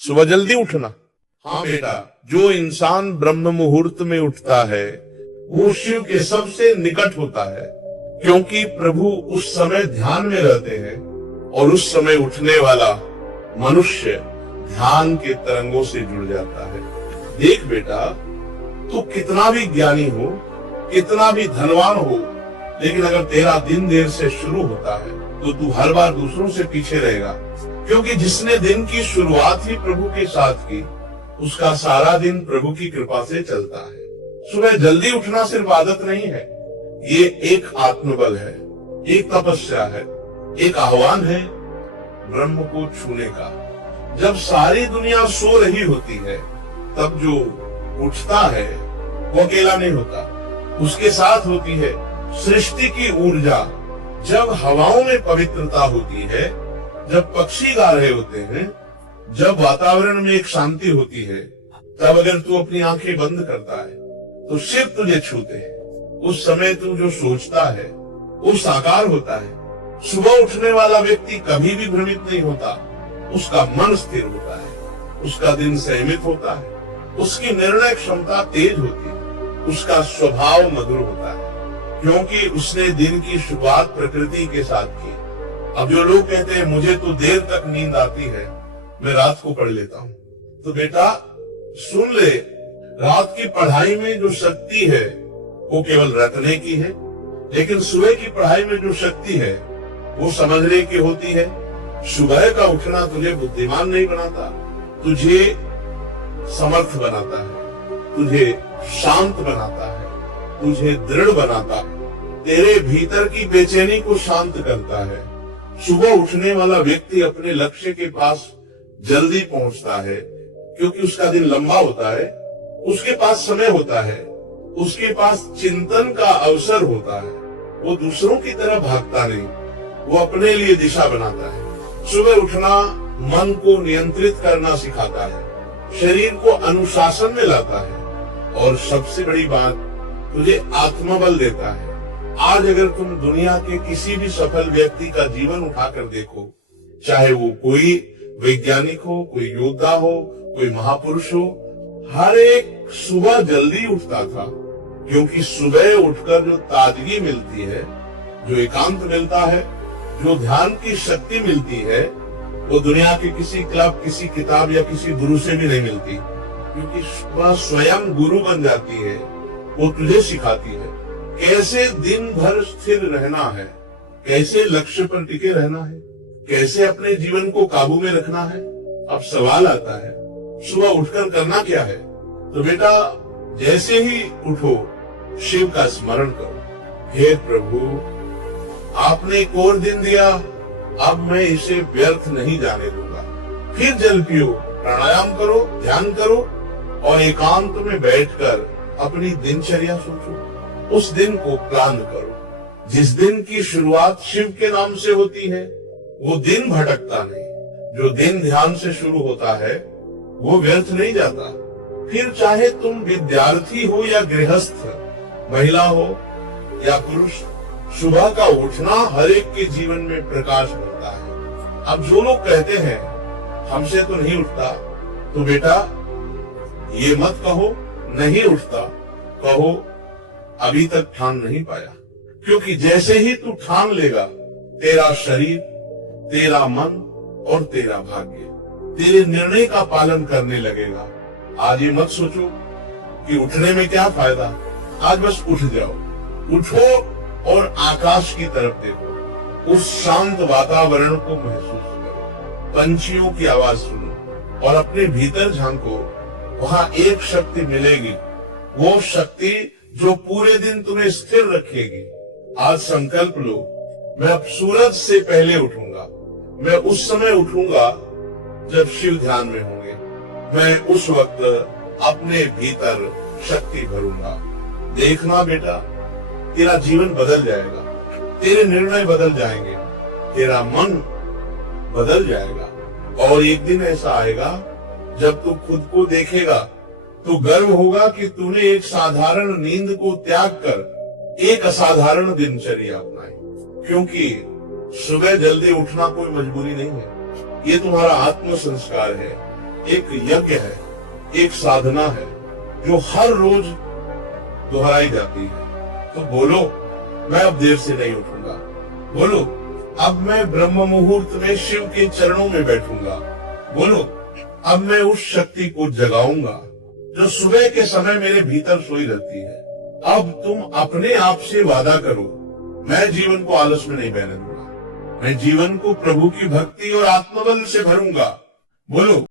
सुबह जल्दी उठना। हाँ बेटा, जो इंसान ब्रह्म मुहूर्त में उठता है वो शिव के सबसे निकट होता है, क्योंकि प्रभु उस समय ध्यान में रहते हैं और उस समय उठने वाला मनुष्य ध्यान के तरंगों से जुड़ जाता है। देख बेटा, तू कितना भी ज्ञानी हो, कितना भी धनवान हो, लेकिन अगर तेरा दिन देर से शुरू होता है तो तू हर बार दूसरों से पीछे रहेगा, क्योंकि जिसने दिन की शुरुआत ही प्रभु के साथ की उसका सारा दिन प्रभु की कृपा से चलता है। सुबह जल्दी उठना सिर्फ आदत नहीं है, ये एक आत्मबल है, एक तपस्या है, एक आह्वान है ब्रह्म को छूने का। जब सारी दुनिया सो रही होती है तब जो उठता है वो अकेला नहीं होता, उसके साथ होती है सृष्टि की ऊर्जा। जब हवाओं में पवित्रता होती है, जब पक्षी गा रहे होते हैं, जब वातावरण में एक शांति होती है, तब अगर तू अपनी आंखें बंद करता है तो शिव तुझे छूते हैं। उस समय तू जो सोचता है वो साकार होता है। सुबह उठने वाला व्यक्ति कभी भी भ्रमित नहीं होता, उसका मन स्थिर होता है, उसका दिन संयमित होता है, उसकी निर्णय क्षमता तेज होती है, उसका स्वभाव मधुर होता है, क्योंकि उसने दिन की शुरुआत प्रकृति के साथ की। अब जो लोग कहते हैं मुझे तो देर तक नींद आती है, मैं रात को पढ़ लेता हूँ, तो बेटा सुन ले, रात की पढ़ाई में जो शक्ति है वो केवल रटने की है, लेकिन सुबह की पढ़ाई में जो शक्ति है वो समझने की होती है। सुबह का उठना तुझे बुद्धिमान नहीं बनाता, तुझे समर्थ बनाता है, तुझे शांत बनाता है, तुझे दृढ़ बनाता है, तेरे भीतर की बेचैनी को शांत करता है। सुबह उठने वाला व्यक्ति अपने लक्ष्य के पास जल्दी पहुंचता है, क्योंकि उसका दिन लंबा होता है, उसके पास समय होता है, उसके पास चिंतन का अवसर होता है। वो दूसरों की तरह भागता नहीं, वो अपने लिए दिशा बनाता है। सुबह उठना मन को नियंत्रित करना सिखाता है, शरीर को अनुशासन में लाता है, और सबसे बड़ी बात तुझे आत्मबल देता है। आज अगर तुम दुनिया के किसी भी सफल व्यक्ति का जीवन उठाकर देखो, चाहे वो कोई वैज्ञानिक हो, कोई योद्धा हो, कोई महापुरुष हो, हर एक सुबह जल्दी उठता था, क्योंकि सुबह उठकर जो ताजगी मिलती है, जो एकांत मिलता है, जो ध्यान की शक्ति मिलती है, वो दुनिया के किसी क्लब, किसी किताब या किसी गुरु से भी नहीं मिलती, क्योंकि सुबह स्वयं गुरु बन जाती है। वो तुझे सिखाती है कैसे दिन भर स्थिर रहना है, कैसे लक्ष्य पर टिके रहना है, कैसे अपने जीवन को काबू में रखना है। अब सवाल आता है सुबह उठकर करना क्या है? तो बेटा जैसे ही उठो शिव का स्मरण करो, हे प्रभु आपने एक और दिन दिया, अब मैं इसे व्यर्थ नहीं जाने दूंगा। फिर जल पियो, प्राणायाम करो, ध्यान करो और एकांत में बैठकर अपनी दिनचर्या सोचो, उस दिन को प्लान करो। जिस दिन की शुरुआत शिव के नाम से होती है वो दिन भटकता नहीं, जो दिन ध्यान से शुरू होता है वो व्यर्थ नहीं जाता। फिर चाहे तुम विद्यार्थी हो या गृहस्थ, महिला हो या पुरुष, सुबह का उठना हर एक के जीवन में प्रकाश भरता है। अब जो लोग कहते हैं हमसे तो नहीं उठता, तो बेटा ये मत कहो नहीं उठता, कहो अभी तक ठान नहीं पाया। क्योंकि जैसे ही तू ठान लेगा, तेरा शरीर, तेरा मन और तेरा भाग्य तेरे निर्णय का पालन करने लगेगा। आज ये मत सोचो कि उठने में क्या फायदा, आज बस उठ जाओ, उठो और आकाश की तरफ देखो, उस शांत वातावरण को महसूस करो, पंछियों की आवाज सुनो और अपने भीतर झांको। वहां एक शक्ति मिलेगी, वो शक्ति जो पूरे दिन तुम्हें स्थिर रखेगी। आज संकल्प लो, मैं अब सूरज से पहले उठूंगा, मैं उस समय उठूंगा जब शिव ध्यान में होंगे, मैं उस वक्त अपने भीतर शक्ति भरूंगा। देखना बेटा तेरा जीवन बदल जाएगा, तेरे निर्णय बदल जाएंगे, तेरा मन बदल जाएगा और एक दिन ऐसा आएगा जब तू खुद को देखेगा तो गर्व होगा कि तूने एक साधारण नींद को त्याग कर एक असाधारण दिनचर्या अपनाई। क्योंकि सुबह जल्दी उठना कोई मजबूरी नहीं है, ये तुम्हारा आत्म संस्कार है, एक यज्ञ है, एक साधना है जो हर रोज दोहराई जाती है। तो बोलो, मैं अब देर से नहीं उठूंगा। बोलो, अब मैं ब्रह्म मुहूर्त में शिव के चरणों में बैठूंगा। बोलो, अब मैं उस शक्ति को जगाऊंगा जो सुबह के समय मेरे भीतर सोई रहती है। अब तुम अपने आप से वादा करो, मैं जीवन को आलस में नहीं बहने दूंगा। मैं जीवन को प्रभु की भक्ति और आत्मबल से भरूंगा। बोलो,